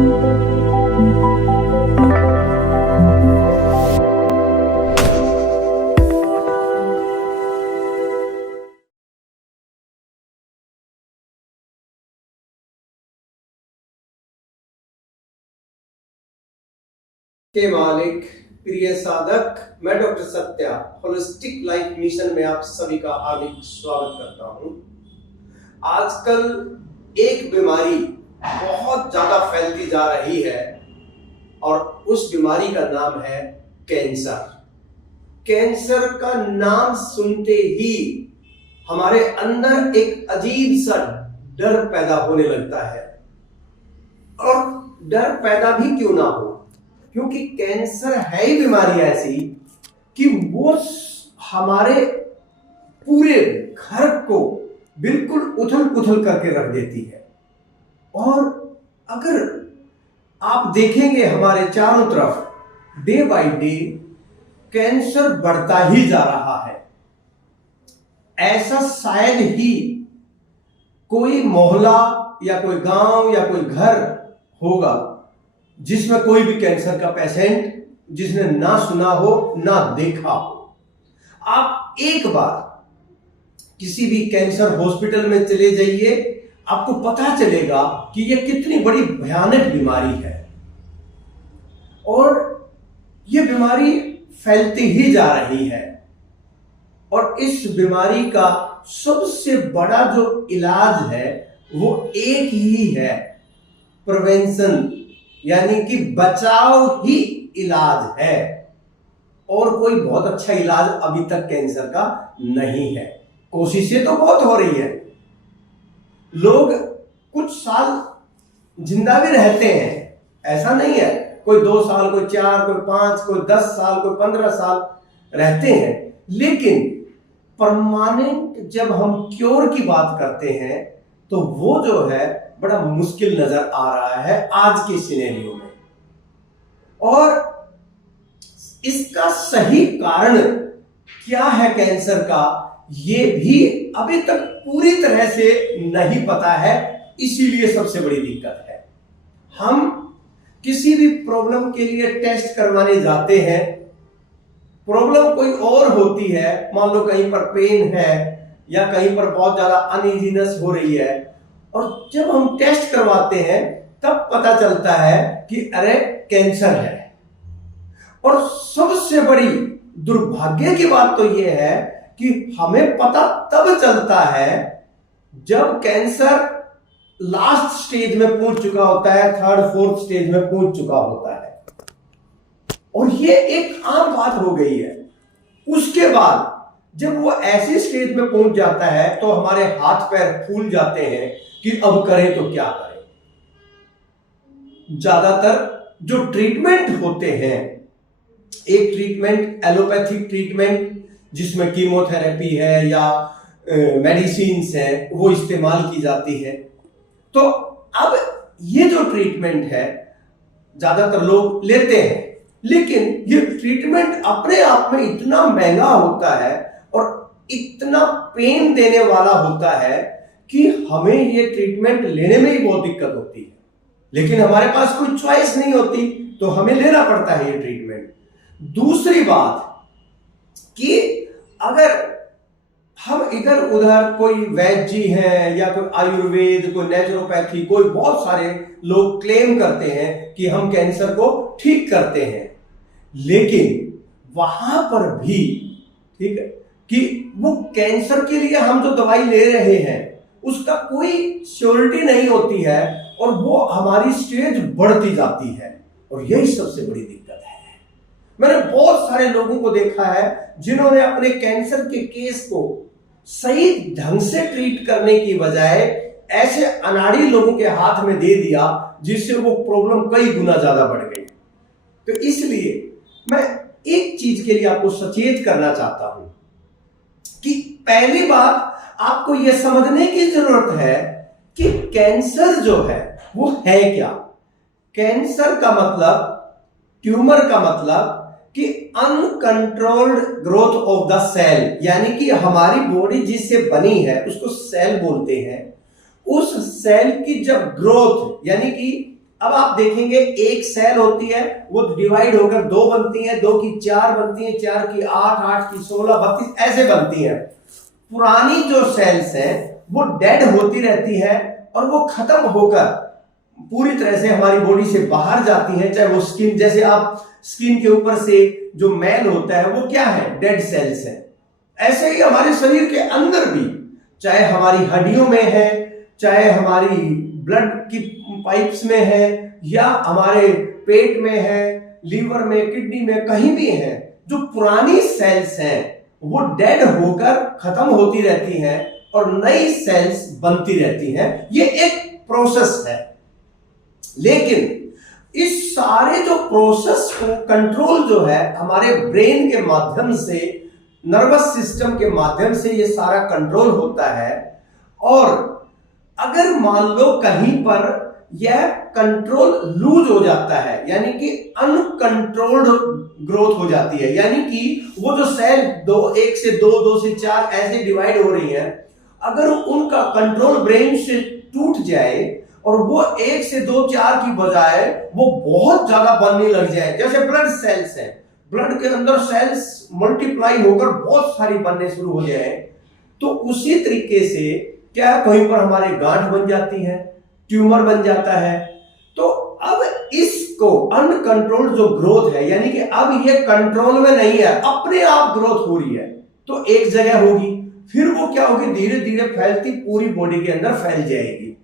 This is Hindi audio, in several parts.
के मालिक, प्रिय साधक, मैं doctor Satya holistic life mission में आप सभी का हार्दिक स्वागत करता हूं। आजकल एक बीमारी बहुत ज्यादा फैलती जा रही है और उस बीमारी का नाम है कैंसर। कैंसर का नाम सुनते ही हमारे अंदर एक अजीब सा डर पैदा होने लगता है। और डर पैदा भी क्यों ना हो, क्योंकि कैंसर है ही बीमारी ऐसी कि वो हमारे पूरे घर को बिल्कुल उथल पुथल करके रख देती है। और अगर आप देखेंगे हमारे चारों तरफ डे बाय डे कैंसर बढ़ता ही जा रहा है। ऐसा शायद ही कोई मोहल्ला या कोई गांव या कोई घर होगा जिसमें कोई भी कैंसर का पेशेंट जिसने ना सुना हो ना देखा हो। आप एक बार किसी भी कैंसर हॉस्पिटल में चले जाइए, आपको पता चलेगा कि यह कितनी बड़ी भयानक बीमारी है और यह बीमारी फैलती ही जा रही है। और इस बीमारी का सबसे बड़ा जो इलाज है वो एक ही है, प्रिवेंशन, यानी कि बचाव ही इलाज है। और कोई बहुत अच्छा इलाज अभी तक कैंसर का नहीं है। कोशिशें तो बहुत हो रही है, लोग कुछ साल जिंदा भी रहते हैं, ऐसा नहीं है, कोई 2 साल, कोई 4, कोई 5, कोई 10 साल, कोई 15 साल रहते हैं। लेकिन परमानेंट जब हम क्योर की बात करते हैं तो वो जो है बड़ा मुश्किल नजर आ रहा है आज के सिनेरियो में। और इसका सही कारण क्या है कैंसर का, ये भी अभी तक पूरी तरह से नहीं पता है। इसीलिए सबसे बड़ी दिक्कत है, हम किसी भी प्रॉब्लम के लिए टेस्ट करवाने जाते हैं, प्रॉब्लम कोई और होती है, मान लो कहीं पर पेन है या कहीं पर बहुत ज्यादा अनइजीनेस हो रही है, और जब हम टेस्ट करवाते हैं तब पता चलता है कि अरे कैंसर है। और सबसे बड़ी दुर्भाग्य की बात तो यह है कि हमें पता तब चलता है जब कैंसर लास्ट स्टेज में पहुंच चुका होता है, 3rd 4th स्टेज में पहुंच चुका होता है। और ये एक आम बात हो गई है। उसके बाद जब वो ऐसी स्टेज में पहुंच जाता है तो हमारे हाथ पैर फूल जाते हैं कि अब करें तो क्या करें। ज्यादातर जो ट्रीटमेंट होते हैं, एक ट्रीटमेंट एलोपैथिक ट्रीटमेंट जिसमें कीमोथेरेपी है या मेडिसिन्स है वो इस्तेमाल की जाती है। तो अब ये जो ट्रीटमेंट है ज्यादातर लोग लेते हैं, लेकिन ये ट्रीटमेंट अपने आप में इतना महंगा होता है और इतना पेन देने वाला होता है कि हमें ये ट्रीटमेंट लेने में ही बहुत दिक्कत होती है। लेकिन हमारे पास कोई चॉइस नहीं होती तो हमें लेना पड़ता है ये ट्रीटमेंट। दूसरी बात कि अगर हम इधर उधर कोई वैद्य जी हैं या कोई आयुर्वेद, कोई नेचुरोपैथी, कोई बहुत सारे लोग क्लेम करते हैं कि हम कैंसर को ठीक करते हैं, लेकिन वहां पर भी ठीक है कि वो कैंसर के लिए हम जो दवाई ले रहे हैं उसका कोई श्योरिटी नहीं होती है और वो हमारी स्टेज बढ़ती जाती है। और यही सबसे बड़ी दिक्कत है। मैंने बहुत सारे लोगों को देखा है जिन्होंने अपने कैंसर के केस को सही ढंग से ट्रीट करने की बजाय ऐसे अनाड़ी लोगों के हाथ में दे दिया जिससे वो प्रॉब्लम कई गुना ज्यादा बढ़ गई। तो इसलिए मैं एक चीज के लिए आपको सचेत करना चाहता हूं कि पहली बात आपको यह समझने की जरूरत है कि कैंसर जो है वो है क्या। कैंसर का मतलब, ट्यूमर का मतलब कि uncontrolled growth of the cell, यानी कि हमारी बॉडी जिससे बनी है उसको सेल बोलते हैं। उस सेल की जब ग्रोथ यानी कि अब आप देखेंगे एक सेल होती है, वो डिवाइड होकर 2 बनती है, 2 की 4 बनती है, 4 की 8, 8 की 16, 32 ऐसे बनती है। पुरानी जो सेल्स हैं वो डेड होती रहती है और वो खत्म होकर पूरी तरह से हमारी बॉडी से बाहर जाती है। चाहे वो स्किन, जैसे आप स्किन के ऊपर से जो मैल होता है वो क्या है, डेड सेल्स है। ऐसे ही हमारे शरीर के अंदर भी, चाहे हमारी हड्डियों में है, चाहे हमारी ब्लड की पाइप्स में है, या हमारे पेट में है, लीवर में, किडनी में, कहीं भी है, जो पुरानी सेल्स हैं वो डेड होकर खत्म होती रहती हैं और नई सेल्स बनती रहती हैं। ये एक प्रोसेस है। लेकिन इस सारे जो प्रोसेस को कंट्रोल जो है हमारे ब्रेन के माध्यम से, नर्वस सिस्टम के माध्यम से ये सारा कंट्रोल होता है। और अगर मान लो कहीं पर यह कंट्रोल लूज हो जाता है, यानी कि अनकंट्रोल्ड ग्रोथ हो जाती है, यानी कि वो जो सेल 1 से 2, 2 से 4 ऐसे डिवाइड हो रही हैं, अगर उनका कंट्रोल ब्रेन से टूट जाए और वो 1 से 2, 4 की बजाय वो बहुत ज्यादा बनने लग जाए, जैसे ब्लड सेल्स है, ब्लड के अंदर सेल्स मल्टीप्लाई होकर बहुत सारी बनने शुरू हो जाए, तो उसी तरीके से क्या कहीं पर हमारे गांठ बन जाती है, ट्यूमर बन जाता है। तो अब इसको अनकंट्रोल्ड जो ग्रोथ है, यानी कि अब ये कंट्रोल में नहीं है, अपने आप ग्रोथ हो रही है, तो एक जगह होगी, फिर वो क्या होगी, धीरे धीरे फैलती पूरी बॉडी के अंदर फैल जाएगी।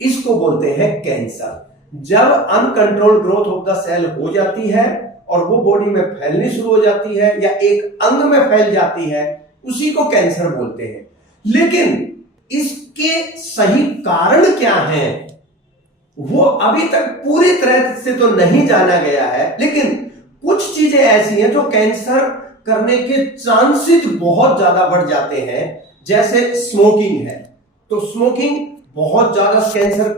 इसको बोलते हैं कैंसर। जब uncontrolled growth of the cell हो जाती है और वो बॉडी में फैलनी शुरू हो जाती है या एक अंग में फैल जाती है, उसी को कैंसर बोलते हैं। लेकिन इसके सही कारण क्या हैं वो अभी तक पूरी तरह से तो नहीं जाना गया है, लेकिन कुछ चीजें ऐसी हैं जो कैंसर करने के चांसेस बहुत ज्यादा बढ़ जाते हैं। जैसे स्मोकिंग है, तो स्मोकिंग बहुत ज्यादा कैंसर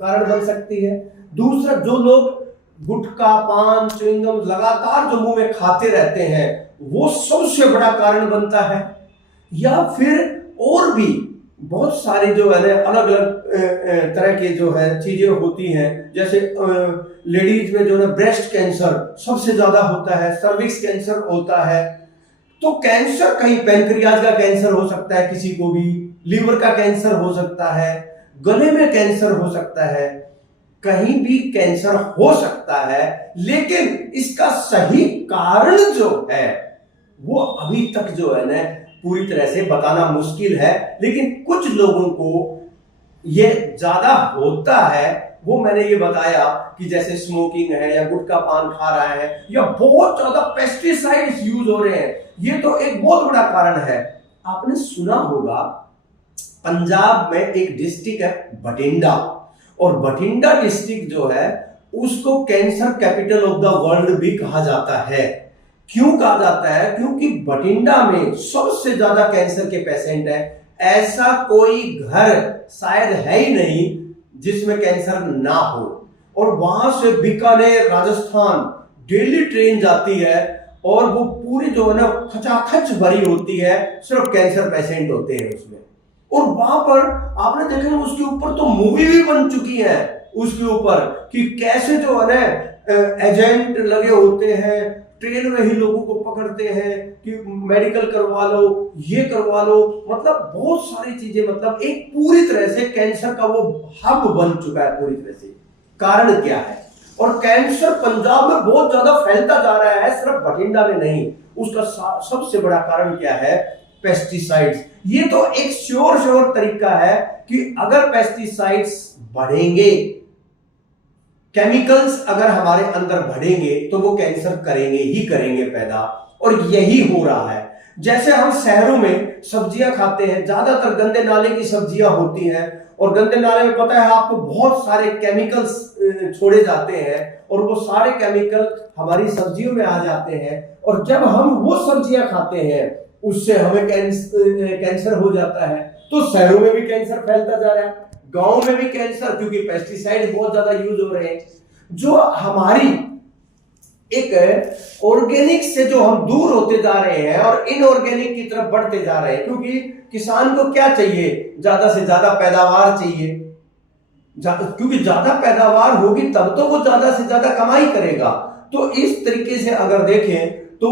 कारण बन सकती है। दूसरा, जो लोग गुटखा, पान, च्युइंगम लगातार जो मुंह में खाते रहते हैं, वो सबसे बड़ा कारण बनता है। या फिर और भी बहुत सारे जो है ना अलग अलग तरह के जो है चीजें होती हैं, जैसे लेडीज में जो है ब्रेस्ट कैंसर सबसे ज्यादा होता है, सर्विक्स कैंसर होता है। तो कैंसर कहीं पैंक्रियाज का कैंसर हो सकता है, किसी को भी लीवर का कैंसर हो सकता है, गले में कैंसर हो सकता है, कहीं भी कैंसर हो सकता है। लेकिन इसका सही कारण जो है वो अभी तक जो है ना पूरी तरह से बताना मुश्किल है। लेकिन कुछ लोगों को ये ज्यादा होता है, वो मैंने ये बताया कि जैसे स्मोकिंग है या गुटखा पान खा रहा है या बहुत ज्यादा पेस्टिसाइड्स यूज हो रहे हैं, ये तो एक बहुत बड़ा कारण है। आपने सुना होगा पंजाब में एक डिस्ट्रिक्ट है बठिंडा, और बठिंडा डिस्ट्रिक्ट जो है उसको cancer capital of the world भी कहा जाता है। क्यों कहा जाता है? क्योंकि बठिंडा में सबसे ज्यादा कैंसर के पेशेंट हैं। ऐसा कोई घर शायद है ही नहीं जिसमें कैंसर ना हो। और वहां से बीकानेर, राजस्थान डेली ट्रेन जाती है और वो पूरी जो है ना खचाखच भरी होती है, सिर्फ कैंसर पेशेंट होते हैं उसमें। और वहां पर आपने देखा उसके ऊपर तो मूवी भी बन चुकी है उसके ऊपर कि कैसे जो है ना एजेंट लगे होते हैं, ट्रेन में ही लोगों को पकड़ते हैं कि मेडिकल करवा लो, ये करवा लो, मतलब बहुत सारी चीजें, मतलब एक पूरी तरह से कैंसर का वो हब बन चुका है पूरी तरह से। कारण क्या है? और कैंसर पंजाब में बहुत ज्यादा फैलता जा रहा है, सिर्फ बठिंडा में नहीं। उसका सबसे बड़ा कारण क्या है? पेस्टिसाइड्स। ये तो एक श्योर तरीका है कि अगर पेस्टिसाइड्स बढ़ेंगे, केमिकल्स अगर हमारे अंदर बढ़ेंगे तो वो कैंसर करेंगे ही करेंगे पैदा, और यही हो रहा है। जैसे हम शहरों में सब्जियां खाते हैं, ज्यादातर गंदे नाले की सब्जियां होती हैं, और गंदे नाले में पता है आपको बहुत सारे केमिकल्स छोड़े जाते हैं, और वो सारे केमिकल हमारी सब्जियों में आ जाते हैं, और जब हम वो सब्जियां खाते हैं उससे हमें कैंसर हो जाता है। तो शहरों में भी कैंसर फैलता जा रहा है, गांव में भी कैंसर, क्योंकि पेस्टिसाइड बहुत ज्यादा यूज हो रहे हैं। जो हमारी एक ऑर्गेनिक से जो हम दूर होते जा रहे हैं और इनऑर्गेनिक की तरफ बढ़ते जा रहे हैं, क्योंकि किसान को क्या चाहिए? ज्यादा से ज्यादा पैदावार चाहिए, क्योंकि ज्यादा पैदावार होगी तब तो वो ज्यादा से ज्यादा कमाई करेगा। तो इस तरीके से अगर देखें तो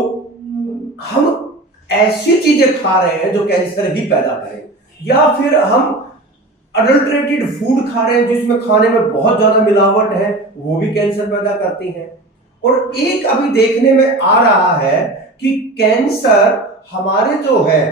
हम ऐसी चीजें खा रहे हैं जो कैंसर ही पैदा करें, या फिर हम अडल्ट्रेटेड फूड खा रहे हैं जिसमें खाने में बहुत ज्यादा मिलावट है, वो भी कैंसर पैदा करती है। और एक अभी देखने में आ रहा है कि कैंसर हमारे जो है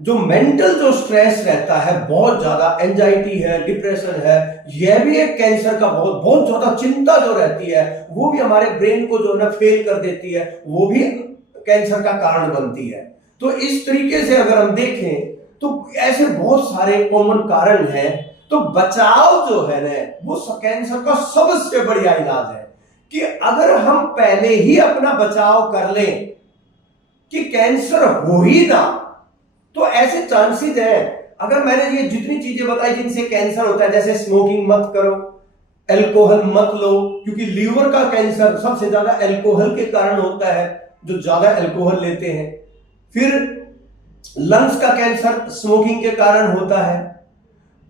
जो मेंटल जो स्ट्रेस रहता है, बहुत ज्यादा एंजाइटी है, डिप्रेशन है, यह भी एक कैंसर का बहुत ज्यादा चिंता जो रहती है वो भी हमारे ब्रेन को जो है ना फेल कर देती है, वो भी कैंसर का कारण बनती है। तो इस तरीके से अगर हम देखें तो ऐसे बहुत सारे कॉमन कारण हैं। तो बचाव जो है ना वो कैंसर का सबसे बढ़िया इलाज है कि अगर हम पहले ही अपना बचाव कर लें कि कैंसर हो ही ना, तो ऐसे चांसेस हैं। अगर मैंने ये जितनी चीजें बताई जिनसे कैंसर होता है, जैसे स्मोकिंग मत करो, अल्कोहल मत लो, क्योंकि लीवर का कैंसर सबसे ज्यादा अल्कोहल के कारण होता है, जो ज्यादा अल्कोहल लेते हैं। फिर लंग्स का कैंसर स्मोकिंग के कारण होता है,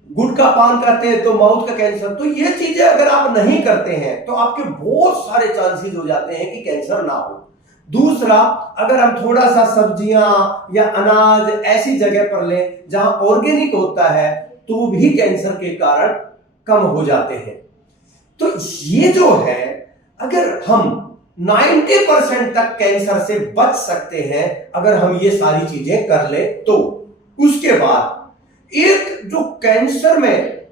गुटखा पान करते हैं तो माउथ का कैंसर। तो ये चीजें अगर आप नहीं करते हैं तो आपके बहुत सारे चांसेस हो जाते हैं कि कैंसर ना हो। दूसरा, अगर हम थोड़ा सा सब्जियां या अनाज ऐसी जगह पर लें जहां ऑर्गेनिक होता है तो भी कैंसर के कारण कम हो जाते हैं। तो ये जो है, अगर हम 90% तक कैंसर से बच सकते हैं अगर हम ये सारी चीजें कर ले तो। उसके बाद एक जो कैंसर में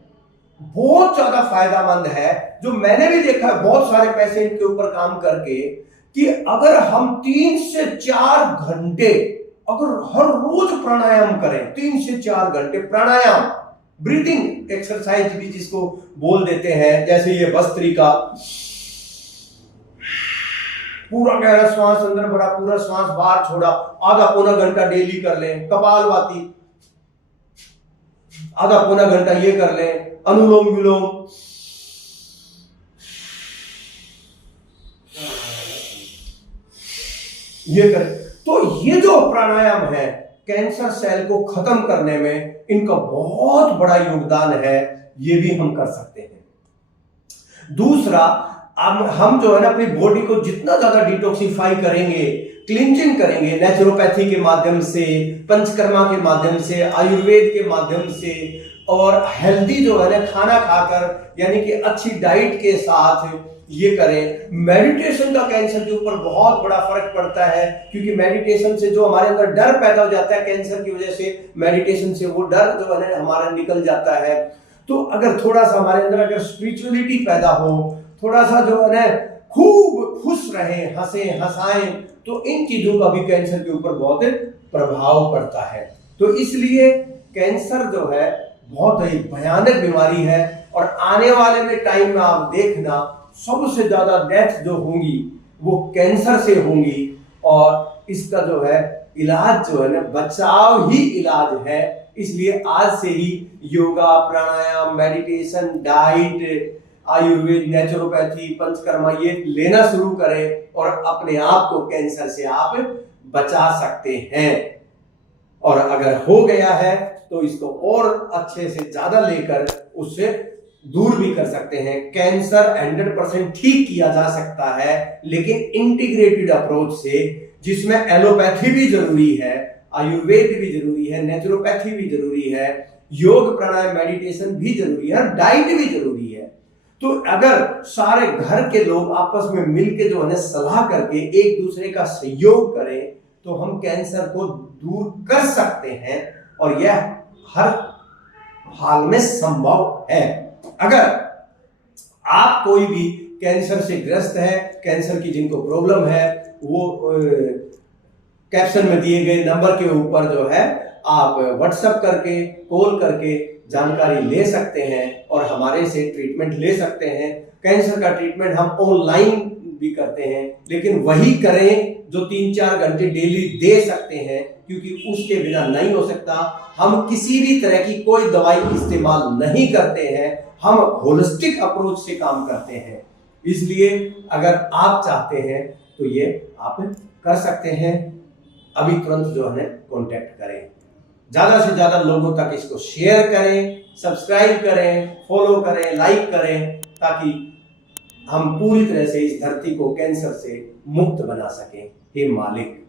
बहुत ज्यादा फायदेमंद है, जो मैंने भी देखा है बहुत सारे पेशेंट के ऊपर काम करके, कि अगर हम 3 से 4 घंटे अगर हर रोज प्राणायाम करें, 3 से 4 घंटे प्राणायाम, ब्रीथिंग एक्सरसाइज भी जिसको बोल देते हैं, जैसे ये भस्त्रिका, पूरा गहरा श्वास अंदर भरा, पूरा श्वास बाहर छोड़ा, आधा पौना घंटा डेली कर लें। कपालभाति आधा पौना घंटा ये कर लें। अनुलोम विलोम, ये करें। तो ये जो प्राणायाम है कैंसर सेल को खत्म करने में इनका बहुत बड़ा योगदान है, ये भी हम कर सकते हैं। दूसरा, हम जो है ना अपनी बॉडी को जितना ज्यादा डिटॉक्सिफाई करेंगे, क्लींजिंग करेंगे नेचुरोपैथी के माध्यम से, पंचकर्मा के माध्यम से, आयुर्वेद के माध्यम से, और हेल्दी जो है ना खाना खाकर, यानी कि अच्छी डाइट के साथ ये करें। मेडिटेशन का कैंसर के ऊपर बहुत बड़ा फर्क पड़ता है, क्योंकि मेडिटेशन से जो हमारे अंदर डर पैदा हो जाता है कैंसर की वजह से, मेडिटेशन से वो डर जो है ना हमारा निकल जाता है। तो अगर थोड़ा सा हमारे अंदर अगर स्पिरिचुअलिटी पैदा हो, थोड़ा सा जो है ना खूब खुश रहे, हंसे हंसाएं, तो इन चीजों का भी कैंसर के ऊपर बहुत प्रभाव पड़ता है। तो इसलिए कैंसर जो है बहुत ही भयानक बीमारी है, और आने वाले में टाइम में आप देखना सबसे ज्यादा डेथ जो होंगी वो कैंसर से होंगी। और इसका जो है इलाज जो है ना बचाव ही इलाज है। इसलिए आज से ही योगा, प्राणायाम, मेडिटेशन, डाइट, आयुर्वेद, नेचुरोपैथी, पंचकर्मा ये लेना शुरू करें और अपने आप को कैंसर से आप बचा सकते हैं। और अगर हो गया है तो इसको और अच्छे से ज्यादा लेकर उससे दूर भी कर सकते हैं। कैंसर 100% ठीक किया जा सकता है, लेकिन इंटीग्रेटेड अप्रोच से, जिसमें एलोपैथी भी जरूरी है, आयुर्वेद भी जरूरी है, नेचुरोपैथी भी जरूरी है, योग, प्राणायाम, मेडिटेशन भी जरूरी है, डाइट भी जरूरी है। तो अगर सारे घर के लोग आपस में मिलकर जो है सलाह करके एक दूसरे का सहयोग करें तो हम कैंसर को दूर कर सकते हैं, और यह हर हाल में संभव है। अगर आप कोई भी कैंसर से ग्रस्त है, कैंसर की जिनको प्रॉब्लम है, वो कैप्शन में दिए गए नंबर के ऊपर जो है आप व्हाट्सएप करके, कॉल करके जानकारी ले सकते हैं और हमारे से ट्रीटमेंट ले सकते हैं। कैंसर का ट्रीटमेंट हम ऑनलाइन भी करते हैं, लेकिन वही करें जो 3-4 घंटे डेली दे सकते हैं, क्योंकि उसके बिना नहीं हो सकता। हम किसी भी तरह की कोई दवाई इस्तेमाल नहीं करते हैं, हम होलिस्टिक अप्रोच से काम करते हैं। इसलिए अगर आप चाहते हैं तो ये आप कर सकते हैं। अभी तुरंत जो है कांटेक्ट करें। ज्यादा से ज्यादा लोगों तक इसको शेयर करें, सब्सक्राइब करें, फॉलो करें, लाइक करें, ताकि हम पूरी तरह से इस धरती को कैंसर से मुक्त बना सकें। हे मालिक,